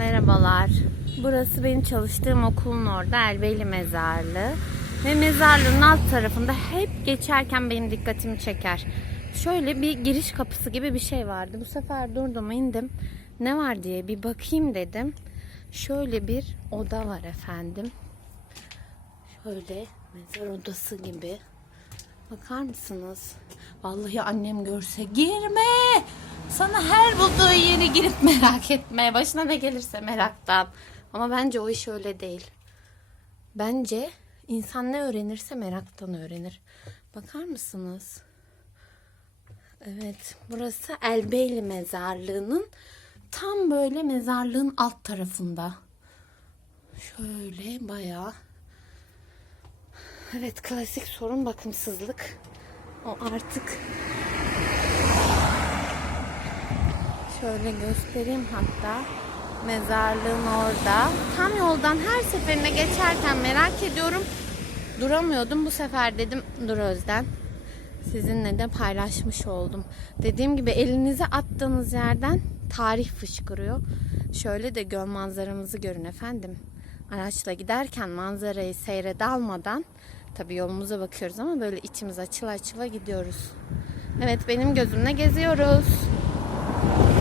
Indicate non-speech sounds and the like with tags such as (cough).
Merhabalar. Burası benim çalıştığım okulun orada Elbeyli Mezarlığı. Ve mezarlığın alt tarafında hep geçerken benim dikkatimi çeker. Şöyle bir giriş kapısı gibi bir şey vardı. Bu sefer durdum indim. Ne var diye bir bakayım dedim. Şöyle bir oda var efendim. Şöyle mezar odası gibi. Bakar mısınız? Vallahi annem görse girme. Sana her bulduğu yeri girip (laughs) merak etme. Başına ne gelirse meraktan. Ama bence o iş öyle değil. Bence insan ne öğrenirse meraktan öğrenir. Bakar mısınız? Evet, burası Elbeyli Mezarlığı'nın tam böyle mezarlığın alt tarafında. Şöyle bayağı Evet klasik sorun bakımsızlık. O artık şöyle göstereyim hatta mezarlığın orada. Tam yoldan her seferine geçerken merak ediyorum. Duramıyordum. Bu sefer dedim dur Özden. Sizinle de paylaşmış oldum. Dediğim gibi elinize attığınız yerden tarih fışkırıyor. Şöyle de göl manzaramızı görün efendim. Araçla giderken manzarayı seyrede almadan tabii yolumuza bakıyoruz ama böyle içimiz açıla açıla gidiyoruz. Evet benim gözümle geziyoruz.